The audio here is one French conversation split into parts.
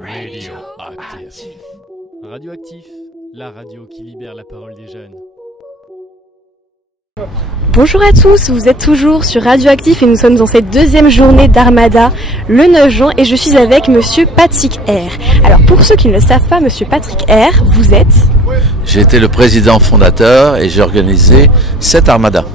Radioactif. Radioactif, la radio qui libère la parole des jeunes. Bonjour à tous, vous êtes toujours sur Radioactif et nous sommes dans cette deuxième journée d'Armada, le 9 juin, et je suis avec Monsieur Patrick R. Alors pour ceux qui ne le savent pas, Monsieur Patrick R, vous êtes... J'ai été le président fondateur et j'ai organisé cette Armada.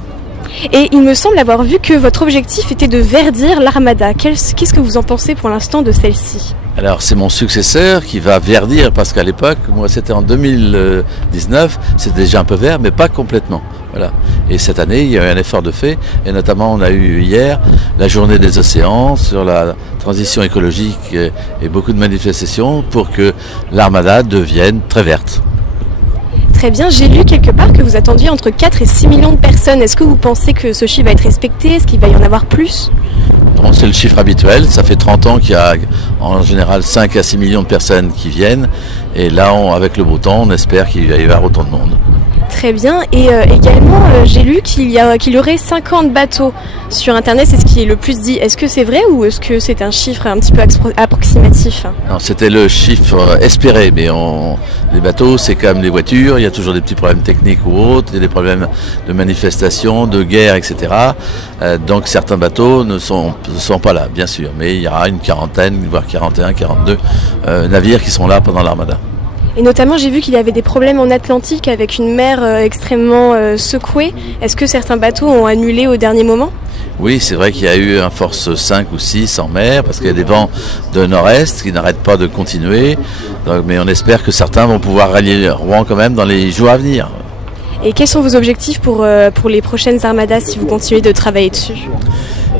Et il me semble avoir vu que votre objectif était de verdir l'Armada. Qu'est-ce que vous en pensez pour l'instant de celle-ci ? Alors c'est mon successeur qui va verdir parce qu'à l'époque, moi c'était en 2019, c'était déjà un peu vert mais pas complètement. Voilà. Et cette année il y a eu un effort de fait et notamment on a eu hier la journée des océans sur la transition écologique et beaucoup de manifestations pour que l'Armada devienne très verte. Très bien, j'ai lu quelque part que vous attendiez entre 4 et 6 millions de personnes. Est-ce que vous pensez que ce chiffre va être respecté ? Est-ce qu'il va y en avoir plus ? Non, c'est le chiffre habituel. Ça fait 30 ans qu'il y a en général 5 à 6 millions de personnes qui viennent. Et là, avec le beau temps, on espère qu'il va y avoir autant de monde. Très bien. Et également, j'ai lu qu'il y aurait 50 bateaux sur Internet. C'est ce qui est le plus dit. Est-ce que c'est vrai ou est-ce que c'est un chiffre un petit peu approximatif ? Non, c'était le chiffre espéré. Mais les bateaux, c'est comme les voitures. Il y a toujours des petits problèmes techniques ou autres. Il y a des problèmes de manifestation, de guerre, etc. Donc certains bateaux ne sont pas là, bien sûr. Mais il y aura une quarantaine, voire 41, 42 navires qui sont là pendant l'Armada. Et notamment, j'ai vu qu'il y avait des problèmes en Atlantique avec une mer extrêmement secouée. Est-ce que certains bateaux ont annulé au dernier moment ? Oui, c'est vrai qu'il y a eu un force 5 ou 6 en mer, parce qu'il y a des vents de nord-est qui n'arrêtent pas de continuer. Donc, mais on espère que certains vont pouvoir rallier Rouen quand même dans les jours à venir. Et quels sont vos objectifs pour les prochaines armadas si vous continuez de travailler dessus ?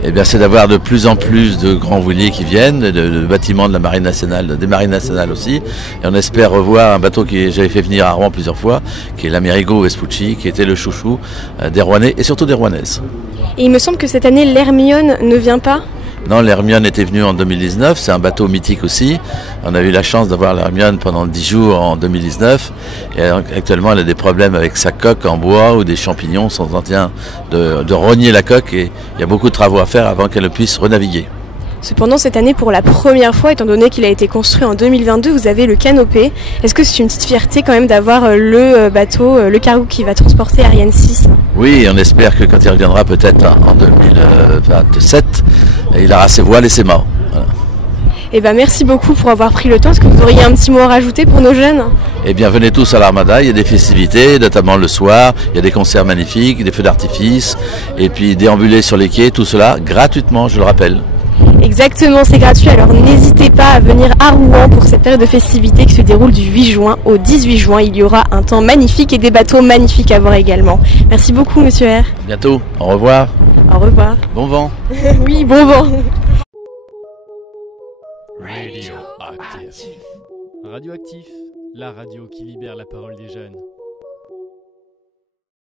Eh bien, c'est d'avoir de plus en plus de grands voiliers qui viennent, de bâtiments de la Marine nationale, des Marines nationales aussi. Et on espère revoir un bateau que j'avais fait venir à Rouen plusieurs fois, qui est l'Amerigo Vespucci, qui était le chouchou des Rouennais et surtout des Rouennaises. Et il me semble que cette année, l'Hermione ne vient pas ? Non, l'Hermione était venue en 2019, c'est un bateau mythique aussi. On a eu la chance d'avoir l'Hermione pendant 10 jours en 2019. Et actuellement, elle a des problèmes avec sa coque en bois ou des champignons sont en train de rogner la coque et il y a beaucoup de travaux à faire avant qu'elle puisse renaviguer. Cependant, cette année, pour la première fois, étant donné qu'il a été construit en 2022, vous avez le canopé. Est-ce que c'est une petite fierté quand même d'avoir le bateau, le cargo qui va transporter Ariane 6 ? Oui, on espère que quand il reviendra peut-être en 2027, il aura ses voiles et ses mâts. Voilà. Eh ben, merci beaucoup pour avoir pris le temps. Est-ce que vous auriez un petit mot à rajouter pour nos jeunes ? Eh bien, venez tous à l'Armada, il y a des festivités, notamment le soir, il y a des concerts magnifiques, des feux d'artifice, et puis déambuler sur les quais, tout cela gratuitement, je le rappelle. Exactement, c'est gratuit, alors n'hésitez pas à venir à Rouen pour cette période de festivité qui se déroule du 8 juin au 18 juin. Il y aura un temps magnifique et des bateaux magnifiques à voir également. Merci beaucoup, Monsieur R. À bientôt, au revoir. Au revoir. Bon vent. Oui, bon vent. Radioactif. Radioactif, la radio qui libère la parole des jeunes.